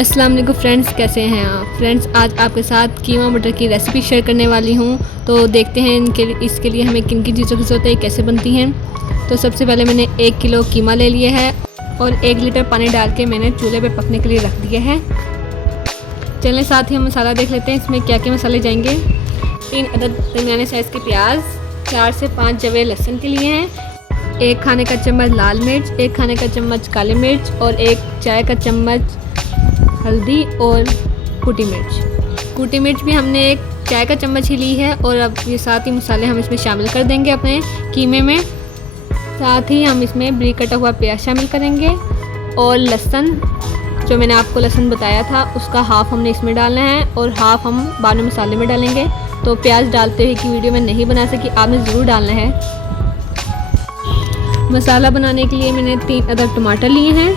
अस्सलाम वालेकुम फ्रेंड्स, कैसे हैं आप फ्रेंड्स। आज आपके साथ कीमा मटर की रेसिपी शेयर करने वाली हूं। तो देखते हैं इसके लिए हमें किन किन चीज़ों की ज़रूरत है, कैसे बनती हैं। तो सबसे पहले मैंने 1 किलो कीमा ले लिया है और 1 लीटर पानी डाल के मैंने चूल्हे पे पकने के लिए रख दिया है। चलिए साथ ही हम मसाला देख लेते हैं इसमें क्या क्या मसाले जाएंगे। 3 अदद दरमियाने साइज़ के प्याज, 4 से 5 जवे लहसुन के लिए हैं, 1 खाने का चम्मच लाल मिर्च, 1 खाने का चम्मच काली मिर्च और 1 चाय का चम्मच हल्दी और कुटी मिर्च भी हमने 1 चाय का चम्मच ही ली है। और अब ये साथ ही मसाले हम इसमें शामिल कर देंगे अपने कीमे में। साथ ही हम इसमें बारीक कटा हुआ प्याज शामिल करेंगे और लहसुन, जो मैंने आपको लहसुन बताया था उसका हाफ़ हमने इसमें डालना है और हाफ़ हम बाद में मसाले में डालेंगे। तो प्याज डालते हुए की वीडियो में नहीं बना सकी, आपने ज़रूर डालना है। मसाला बनाने के लिए मैंने 3 अदद टमाटर लिए हैं,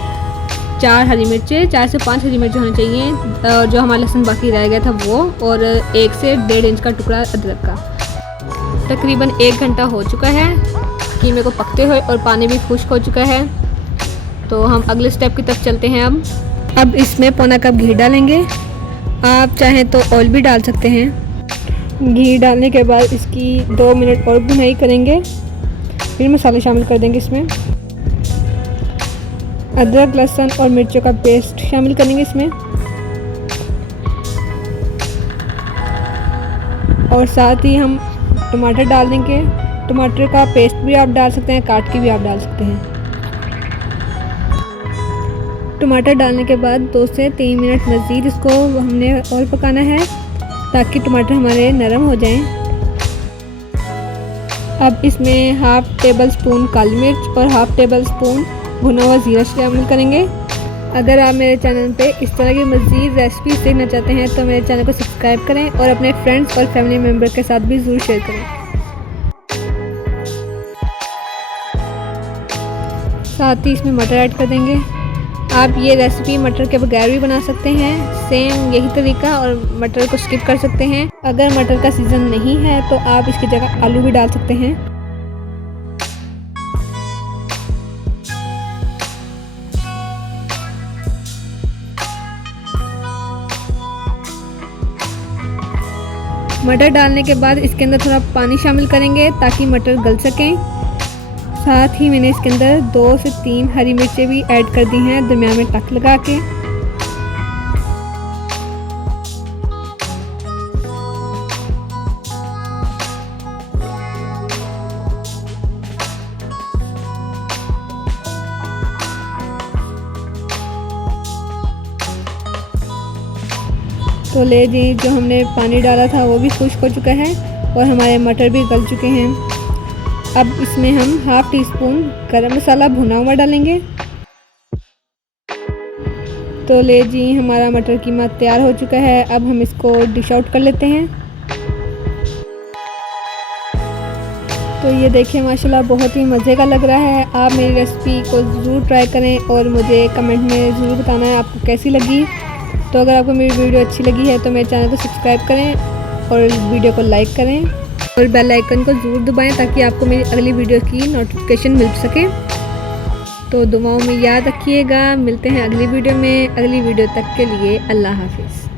4 हरी मिर्चें, 4 से 5 हरी मिर्चें होनी चाहिए, और जो हमारा लहसुन बाकी रह गया था वो, और 1 से 1.5 इंच का टुकड़ा अदरक का। तकरीबन 1 घंटा हो चुका है कीमे को पकते हुए और पानी भी खुश्क हो चुका है। तो हम अगले स्टेप की तरफ चलते हैं। अब इसमें पौना कप घी डालेंगे। आप चाहें तो ऑयल भी डाल सकते हैं। घी डालने के बाद इसकी 2 मिनट और भुनाई करेंगे, फिर मसाले शामिल कर देंगे। इसमें अदरक, लहसुन और मिर्चों का पेस्ट शामिल करेंगे इसमें, और साथ ही हम टमाटर डाल देंगे। टमाटर का पेस्ट भी आप डाल सकते हैं, काट के भी आप डाल सकते हैं। टमाटर डालने के बाद 2 से 3 मिनट मज़ीद इसको हमने और पकाना है ताकि टमाटर हमारे नरम हो जाएं। अब इसमें हाफ़ टेबल स्पून काली मिर्च और हाफ़ टेबल स्पून भुना हुआ ज़ीरा शामिल करेंगे। अगर आप मेरे चैनल पे इस तरह की मज़ीद रेसिपी देखना चाहते हैं तो मेरे चैनल को सब्सक्राइब करें और अपने फ्रेंड्स और फैमिली मेम्बर के साथ भी ज़रूर शेयर करें। साथ ही इसमें मटर ऐड कर देंगे। आप ये रेसिपी मटर के बगैर भी बना सकते हैं, सेम यही तरीका, और मटर को स्किप कर सकते हैं। अगर मटर का सीज़न नहीं है तो आप इसकी जगह आलू भी डाल सकते हैं। मटर डालने के बाद इसके अंदर थोड़ा पानी शामिल करेंगे ताकि मटर गल सकें। साथ ही मैंने इसके अंदर 2 से 3 हरी मिर्चें भी ऐड कर दी हैं दरमियान में टक लगा के। तो ले जी, जो हमने पानी डाला था वो भी खुश्क हो चुका है और हमारे मटर भी गल चुके हैं। अब इसमें हम हाफ़ टी स्पून गरम मसाला भुना हुआ डालेंगे। तो ले जी, हमारा मटर कीमा तैयार हो चुका है। अब हम इसको डिश आउट कर लेते हैं। तो ये देखिए माशाल्लाह बहुत ही मज़े का लग रहा है। आप मेरी रेसिपी को ज़रूर ट्राई करें और मुझे कमेंट में ज़रूर बताना है आपको कैसी लगी। तो अगर आपको मेरी वीडियो अच्छी लगी है तो मेरे चैनल को सब्सक्राइब करें और वीडियो को लाइक करें और बेल आइकन को ज़रूर दबाएं ताकि आपको मेरी अगली वीडियो की नोटिफिकेशन मिल सके। तो दुआओं में याद रखिएगा। मिलते हैं अगली वीडियो में। अगली वीडियो तक के लिए अल्लाह हाफिज़।